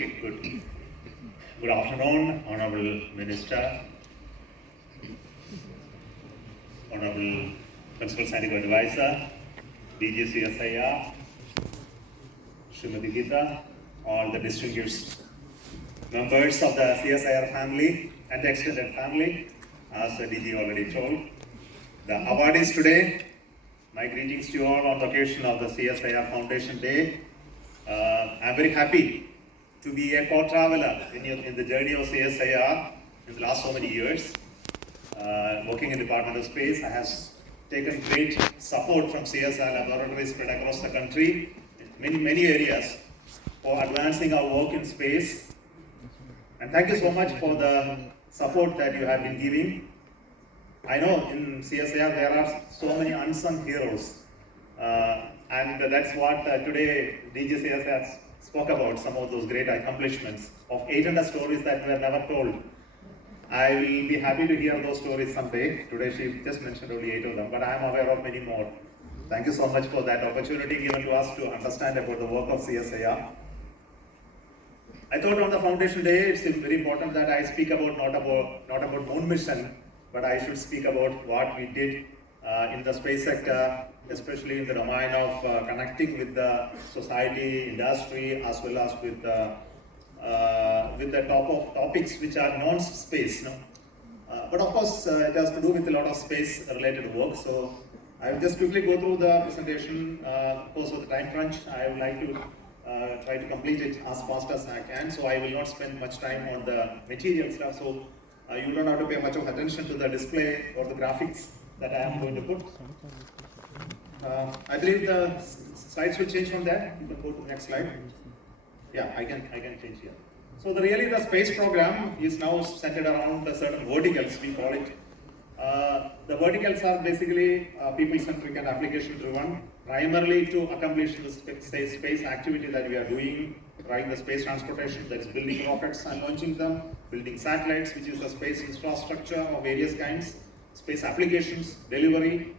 Okay, good. Good afternoon, Honorable Minister, Honorable Principal Scientific Advisor, DG CSIR, Shrimati Geeta, all the distinguished members of the CSIR family and the extended family, as the DG already told. The awardees today, my greetings to you all on the occasion of the CSIR Foundation Day. I'm very happy to be a co-traveler in the journey of CSIR in the last so many years. Working in the Department of Space, I have taken great support from CSIR laboratories spread across the country in many areas for advancing our work in space. And thank you so much for the support that you have been giving. I know in CSIR there are so many unsung heroes, and that's what today DG CSIR spoke about, some of those great accomplishments of 800 stories that were never told. I will be happy to hear those stories someday. Today she just mentioned only 8 of them, but I am aware of many more. Thank you so much for that opportunity given to us to understand about the work of CSIR. I thought on the Foundation Day it's very important that I speak about not about moon mission, but I should speak about what we did in the space sector, especially in the domain of connecting with the society, industry, as well as with the topics which are non-space. No? But of course, it has to do with a lot of space-related work. So I will just quickly go through the presentation. Of course, with the time crunch, I would like to try to complete it as fast as I can. So I will not spend much time on the material stuff. So you don't have to pay much of attention to the display or the graphics that I am going to put. I believe the slides will change from there. You can go to the next slide. Yeah, I can change here. So the space program is now centered around the certain verticals, we call it. The verticals are basically people-centric and application-driven, primarily to accomplish the space activity that we are doing, right? The space transportation, that is building rockets and launching them, building satellites, which is the space infrastructure of various kinds, space applications, delivery,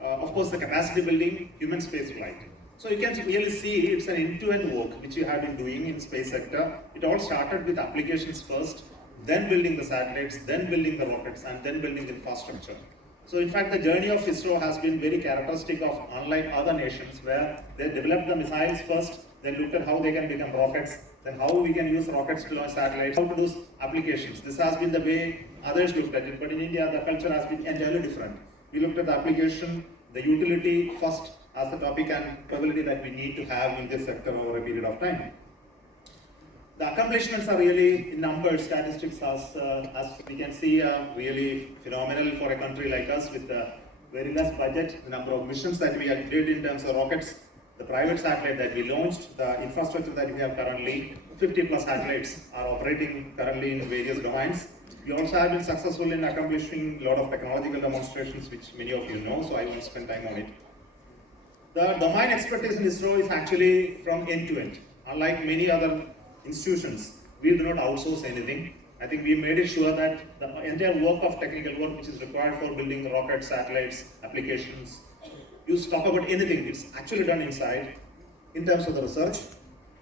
of course the capacity building, human space flight. So you can really see it's an end-to-end work which you have been doing in space sector. It all started with applications first, then building the satellites, then building the rockets, and then building the infrastructure. So in fact, the journey of ISRO has been very characteristic of unlike other nations where they developed the missiles first, then looked at how they can become rockets, then how we can use rockets to launch satellites, how to do applications. This has been the way others looked at it, but in India, the culture has been entirely different. We looked at the application, the utility first as the topic and capability that we need to have in this sector over a period of time. The accomplishments are really in numbers, statistics as we can see really phenomenal for a country like us with a very less budget, the number of missions that we did in terms of rockets, the private satellite that we launched, the infrastructure that we have currently, 50 plus satellites are operating currently in various domains. We also have been successful in accomplishing a lot of technological demonstrations which many of you know, so I won't spend time on it. The domain expertise in ISRO is actually from end to end. Unlike many other institutions, we do not outsource anything. I think we made it sure that the entire work of technical work which is required for building the rockets, satellites, applications, you talk about anything, it's actually done inside in terms of the research.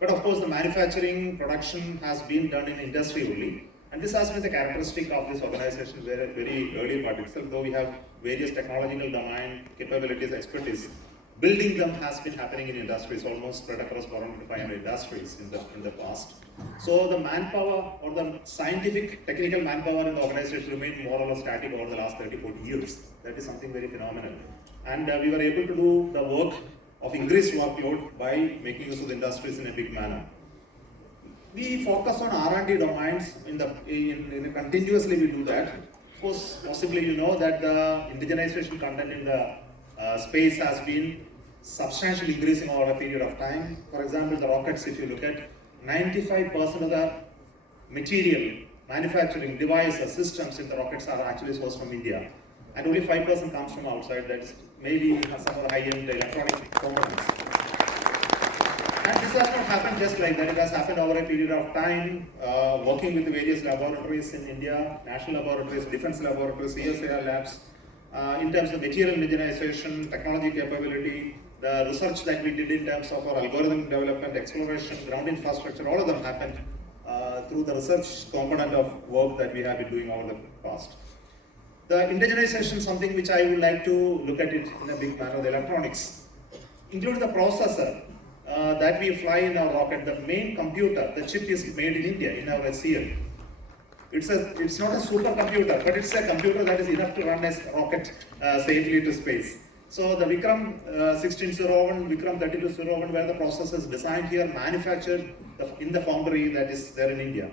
But of course the manufacturing, production has been done in industry only. And this has been the characteristic of this organization very early part itself, though we have various technological domain capabilities, expertise. Building them has been happening in industries, almost spread across 400 to 500 industries in the past. So the manpower or the scientific, technical manpower in the organization remained more or less static over the last 30, 40 years. That is something very phenomenal. And we were able to do the work of increased workload by making use of the industries in a big manner. We focus on R&D domains continuously we do that. Of course, possibly you know that the indigenization content in the space has been substantially increasing over a period of time. For example, the rockets, if you look at 95% of the material, manufacturing, devices, systems in the rockets are actually sourced from India. And only 5% comes from outside, that is maybe some of the high-end electronic components. And this has not happened just like that. It has happened over a period of time, working with various laboratories in India, national laboratories, defense laboratories, CSIR labs, in terms of material indigenization, technology capability, the research that we did in terms of our algorithm development, exploration, ground infrastructure, all of them happened through the research component of work that we have been doing over the past. The indigenization is something which I would like to look at it in a big manner, the electronics. Including the processor that we fly in our rocket, the main computer, the chip is made in India, in our SCL. It's not a supercomputer, but it's a computer that is enough to run a rocket safely to space. So the Vikram 1601, Vikram 3201, where the processors designed here, manufactured in the foundry that is there in India.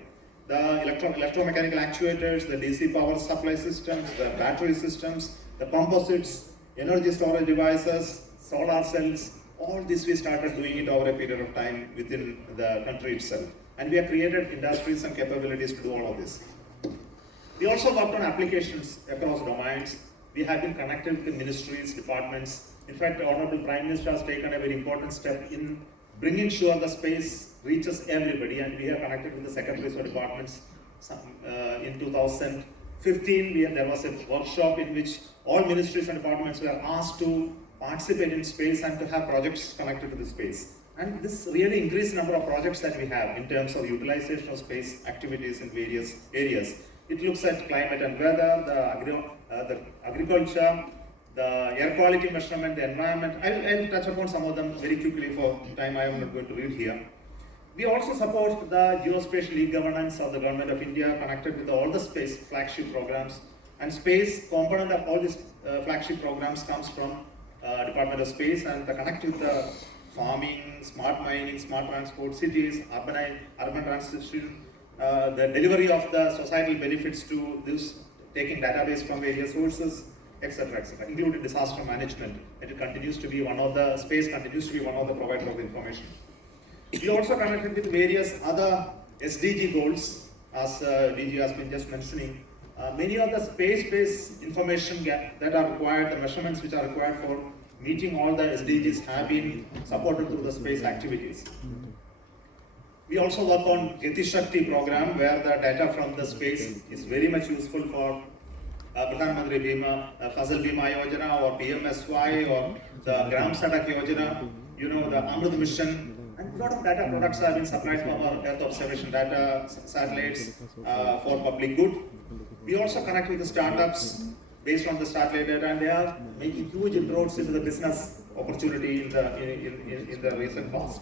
The electromechanical actuators, the DC power supply systems, the battery systems, the composites, energy storage devices, solar cells, all this we started doing it over a period of time within the country itself. And we have created industries and capabilities to do all of this. We also worked on applications across domains. We have been connected with ministries, departments. In fact, the Honorable Prime Minister has taken a very important step in bringing sure the space reaches everybody, and we are connected with the secretaries of departments. In 2015, there was a workshop in which all ministries and departments were asked to participate in space and to have projects connected to the space. And this really increased number of projects that we have in terms of utilization of space activities in various areas. It looks at climate and weather, the agriculture, the air quality measurement, the environment. I'll touch upon some of them very quickly for time I am not going to read here. We also support the geospatial e-governance of the Government of India, connected with all the space flagship programs. And space component of all these flagship programs comes from Department of Space, and the connect with the farming, smart mining, smart transport, cities, urban transition, the delivery of the societal benefits to this, taking database from various sources, etc., including disaster management. And it continues to be one of the, space continues to be one of the providers of information. We also connected with various other SDG goals, as DG has been just mentioning. Many of the space-based information that are required, the measurements which are required for meeting all the SDGs have been supported through the space activities. We also work on Gati Shakti program, where the data from the space is very much useful for Pradhan Mantri Bima, Fasal Bima Yojana, or PMSY, or the Gram Sadak Yojana, the Amrut Mission. And a lot of data products have been supplied from our Earth observation data, satellites for public good. We also connect with the startups based on the satellite data, and they are making huge inroads into the business opportunity in the recent past.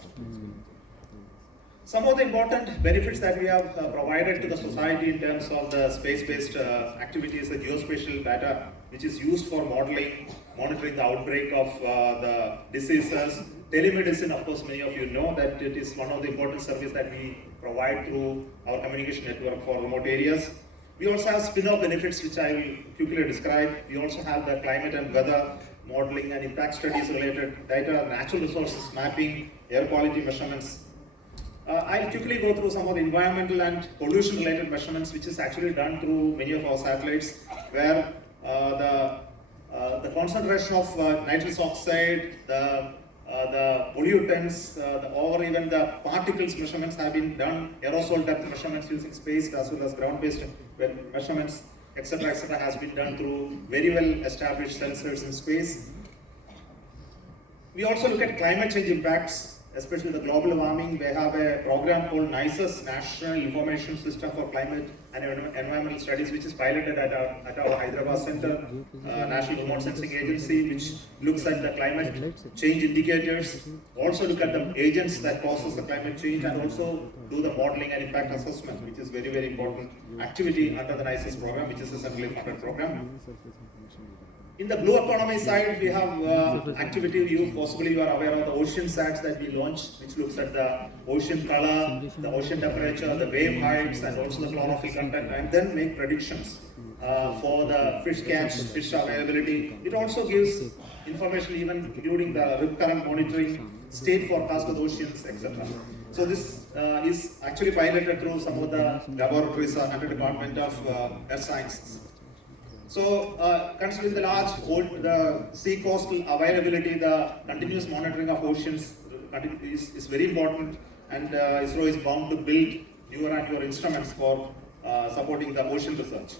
Some of the important benefits that we have provided to the society in terms of the space-based activities, the geospatial data, which is used for modeling, monitoring the outbreak of the diseases. Telemedicine, of course, many of you know that it is one of the important services that we provide through our communication network for remote areas. We also have spin-off benefits, which I will quickly describe. We also have the climate and weather modeling and impact studies related data, natural resources mapping, air quality measurements. I'll quickly go through some of the environmental and pollution related measurements, which is actually done through many of our satellites, where the concentration of nitrous oxide, the pollutants, or even the particles measurements have been done. Aerosol depth measurements using space as well as ground-based measurements, etc., has been done through very well established sensors in space. We also look at climate change impacts, especially the global warming. They have a program called NICES, National Information System for Climate and Environmental Studies, which is piloted at our Hyderabad Center, National Remote Sensing Agency, which looks at the climate change indicators, also look at the agents that causes the climate change, and also do the modeling and impact assessment, which is very, very important activity under the NICES program, which is a centrally funded program. In the blue economy side, we have activity, possibly you are aware of the ocean sats that we launched, which looks at the ocean color, the ocean temperature, the wave heights, and also the chlorophyll content, and then make predictions for the fish catch, fish availability. It also gives information even including the rip current monitoring, state forecast of the oceans, etc. So this is actually piloted through some of the laboratories under the Department of Earth Sciences. So, considering the sea coastal availability, the continuous monitoring of oceans is very important, and ISRO is bound to build newer and newer instruments for supporting the ocean research.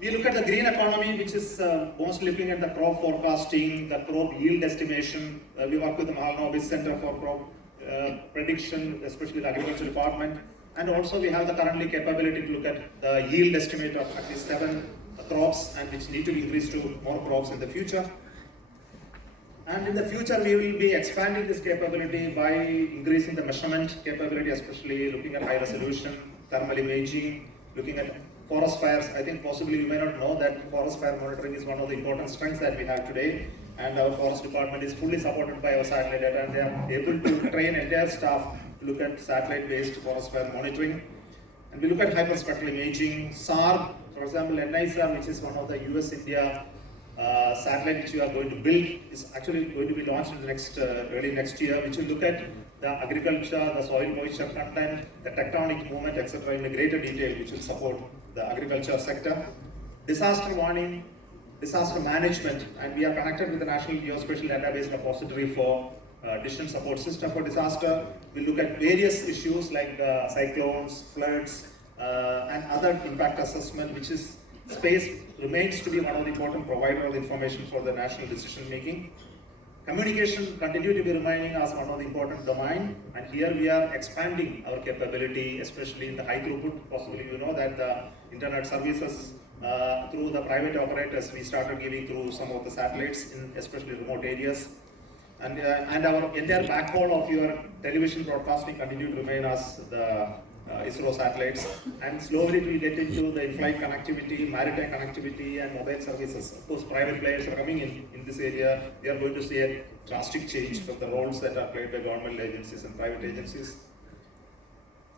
We look at the green economy, which is mostly looking at the crop forecasting, the crop yield estimation. We work with the Nonspace Center for Crop Prediction, especially the Agriculture Department. And also we have the currently capability to look at the yield estimate of at least 7 crops, and which need to be increased to more crops in the future. And in the future, we will be expanding this capability by increasing the measurement capability, especially looking at high resolution, thermal imaging, looking at forest fires. I think possibly you may not know that forest fire monitoring is one of the important strengths that we have today. And our forest department is fully supported by our satellite data, and they are able to train entire staff to look at satellite-based forest fire monitoring. And we look at hyperspectral imaging, SAR, for example, NISR, which is one of the US-India satellite which we are going to build, is actually going to be launched in the next early next year, which will look at the agriculture, the soil moisture content, the tectonic movement, etc. in a greater detail, which will support the agriculture sector. Disaster warning, disaster management, and we are connected with the National Geospatial Database Repository for decision support system for disaster. We look at various issues like cyclones, floods, and other impact assessment, which is space remains to be one of the important provider of information for the national decision making. Communication continue to be remaining as one of the important domain, and here we are expanding our capability, especially in the high throughput. Possibly you know that the internet services through the private operators we started giving through some of the satellites in especially remote areas. And our entire backbone of your television broadcasting continue to remain as the ISRO satellites, and slowly we get into the in-flight connectivity, maritime connectivity, and mobile services. Of course, private players are coming in this area. We are going to see a drastic change from the roles that are played by government agencies and private agencies.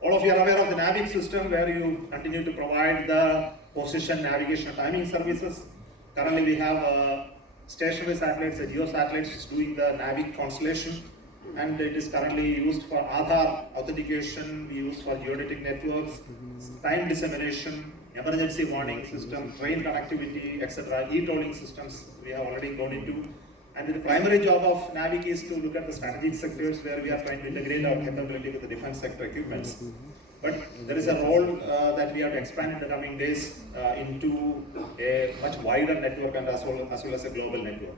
All of you are aware of the NAVIC system, where you continue to provide the position, navigation, and timing services. Currently, we have stationary satellites, the GEOS satellites, is doing the NAVIC constellation, and it is currently used for Aadhaar authentication, we use for geodetic networks, time dissemination, emergency warning system, train connectivity, etc. E-tolling systems we have already gone into. And the primary job of NAVIC is to look at the strategic sectors where we are trying to integrate our capability with the defense sector equipments. But there is a role that we have to expand in the coming days into a much wider network, and as well as a global network.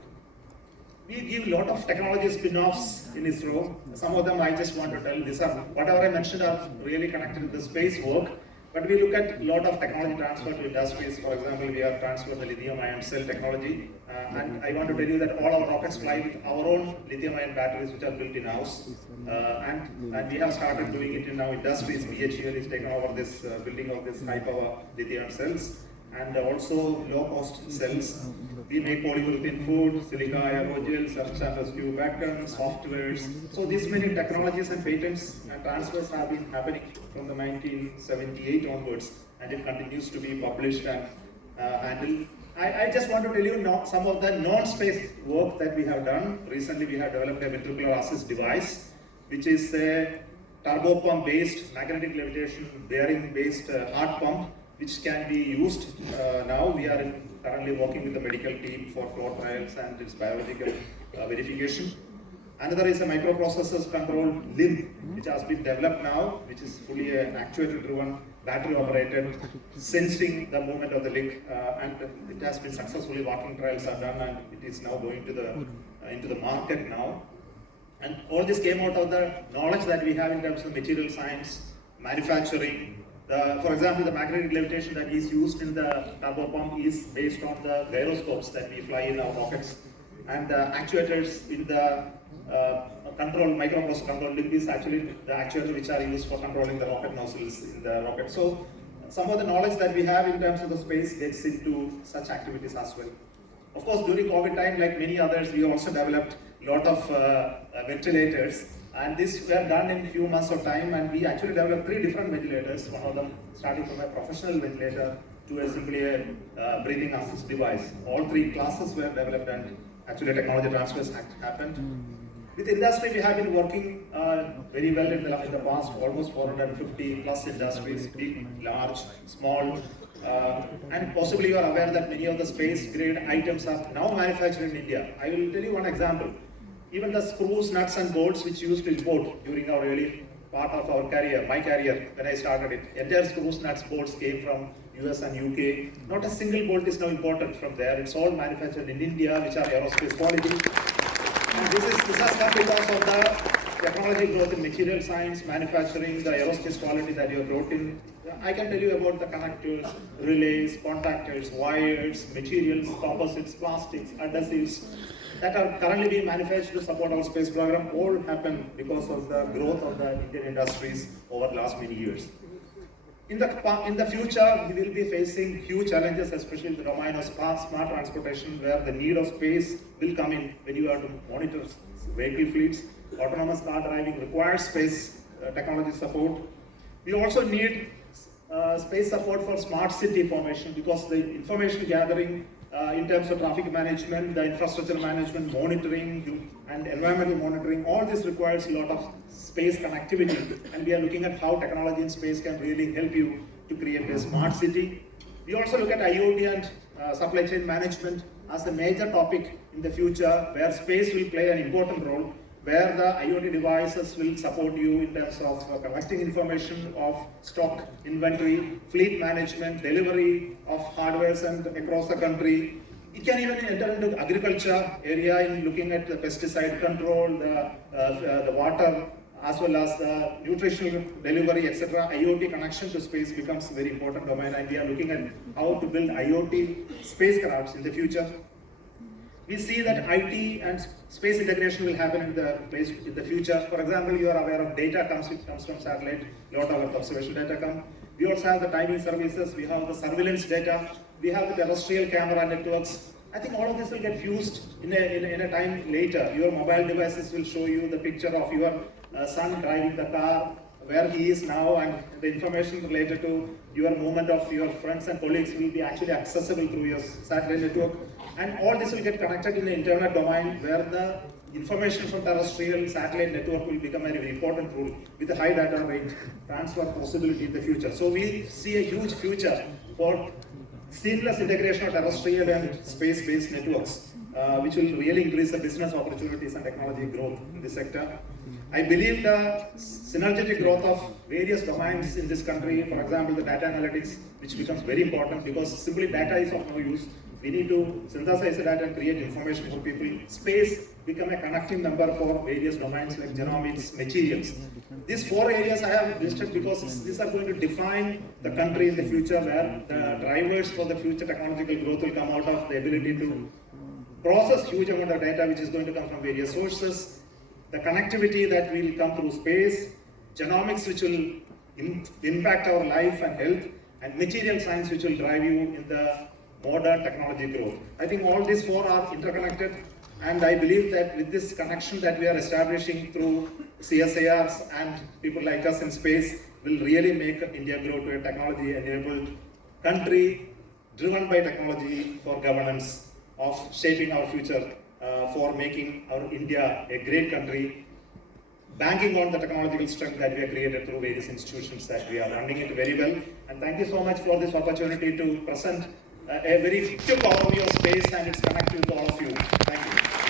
We give a lot of technology spin-offs in ISRO. Some of them I just want to tell. These are, whatever I mentioned are really connected to the space work. But we look at a lot of technology transfer to industries. For example, we have transferred the lithium-ion cell technology. And I want to tell you that all our rockets fly with our own lithium-ion batteries, which are built in-house. And we have started doing it in our industries. BHEL is taken over this building of this high-power lithium cells. And also low-cost cells. We make polyurethane food, silica, aerogel, search and rescue backends, softwares. So these many technologies and patents and transfers have been happening from the 1978 onwards, and it continues to be published and handled. I just want to tell you now some of the Nonspace work that we have done. Recently, we have developed a ventricular assist device, which is a turbopump-based, magnetic levitation bearing-based heart pump, which can be used now. We are currently working with the medical team for floor trials and its biological verification. Another is a microprocessors control limb, which has been developed now, which is fully an actuator-driven, battery-operated, sensing the movement of the leg, and it has been successfully, walking trials are done, and it is now going to into the market now. And all this came out of the knowledge that we have in terms of material science, manufacturing. For example, the magnetic levitation that is used in the turbopump is based on the gyroscopes that we fly in our rockets, and the actuators in the microprocessor control limb is actually the actuators which are used for controlling the rocket nozzles in the rocket. So some of the knowledge that we have in terms of the space gets into such activities as well. Of course, during COVID time, like many others, we also developed a lot of ventilators. And this were done in a few months of time, and we actually developed 3 different ventilators. One of them starting from a professional ventilator to a simply a breathing assist device. All 3 classes were developed, and actually technology transfers happened. With industry, we have been working very well in the past, almost 450 plus industries, big, large, small. And possibly you are aware that many of the space grade items are now manufactured in India. I will tell you one example. Even the screws, nuts and bolts which used to import during our early part of our career, my career, when I started it, entire screws, nuts, bolts came from US and UK. Not a single bolt is now imported from there. It's all manufactured in India, which are aerospace quality. And this has come because of the technology growth in material science, manufacturing, the aerospace quality that you have brought in. I can tell you about the connectors, relays, contactors, wires, materials, composites, plastics, adhesives that are currently being manufactured to support our space program. All happen because of the growth of the Indian industries over the last many years. In the future, we will be facing huge challenges, especially in the domain of smart transportation, where the need of space will come in when you have to monitor vehicle fleets. Autonomous car driving requires space technology support. We also need space support for smart city formation, because the information gathering in terms of traffic management, the infrastructure management, monitoring, and environmental monitoring, all this requires a lot of space connectivity. And we are looking at how technology in space can really help you to create a smart city. We also look at IoT and supply chain management as a major topic in the future, where space will play an important role, where the IoT devices will support you in terms of collecting information of stock, inventory, fleet management, delivery of hardwares and across the country. It can even enter into agriculture area in looking at the pesticide control, the water, as well as the nutritional delivery, etc. IoT connection to space becomes a very important domain, and we are looking at how to build IoT spacecrafts in the future. We see that IT and space integration will happen in the future. For example, you are aware of data comes from satellite, a lot of observation data come. We also have the timing services, we have the surveillance data, we have the terrestrial camera networks. I think all of this will get fused in a time later. Your mobile devices will show you the picture of your son driving the car, where he is now, and the information related to your movement of your friends and colleagues will be actually accessible through your satellite network. And all this will get connected in the internet domain, where the information from terrestrial satellite network will become a very important tool with a high data rate transfer possibility in the future. So we see a huge future for seamless integration of terrestrial and space-based networks, which will really increase the business opportunities and technology growth in this sector. I believe the synergetic growth of various domains in this country, for example, the data analytics, which becomes very important, because simply data is of no use. We need to synthesize the data and create information for people. Space become a connecting number for various domains like genomics, materials. These 4 areas I have listed because these are going to define the country in the future, where the drivers for the future technological growth will come out of the ability to process huge amount of data, which is going to come from various sources, the connectivity that will come through space, genomics, which will impact our life and health, and material science, which will drive you in the modern technology growth. I think all these 4 are interconnected, and I believe that with this connection that we are establishing through CSIRs and people like us in space will really make India grow to a technology-enabled country driven by technology for governance of shaping our future, for making our India a great country, banking on the technological strength that we have created through various institutions that we are running it very well. And thank you so much for this opportunity to present a very quick overview of space and its connectivity to all of you. Thank you.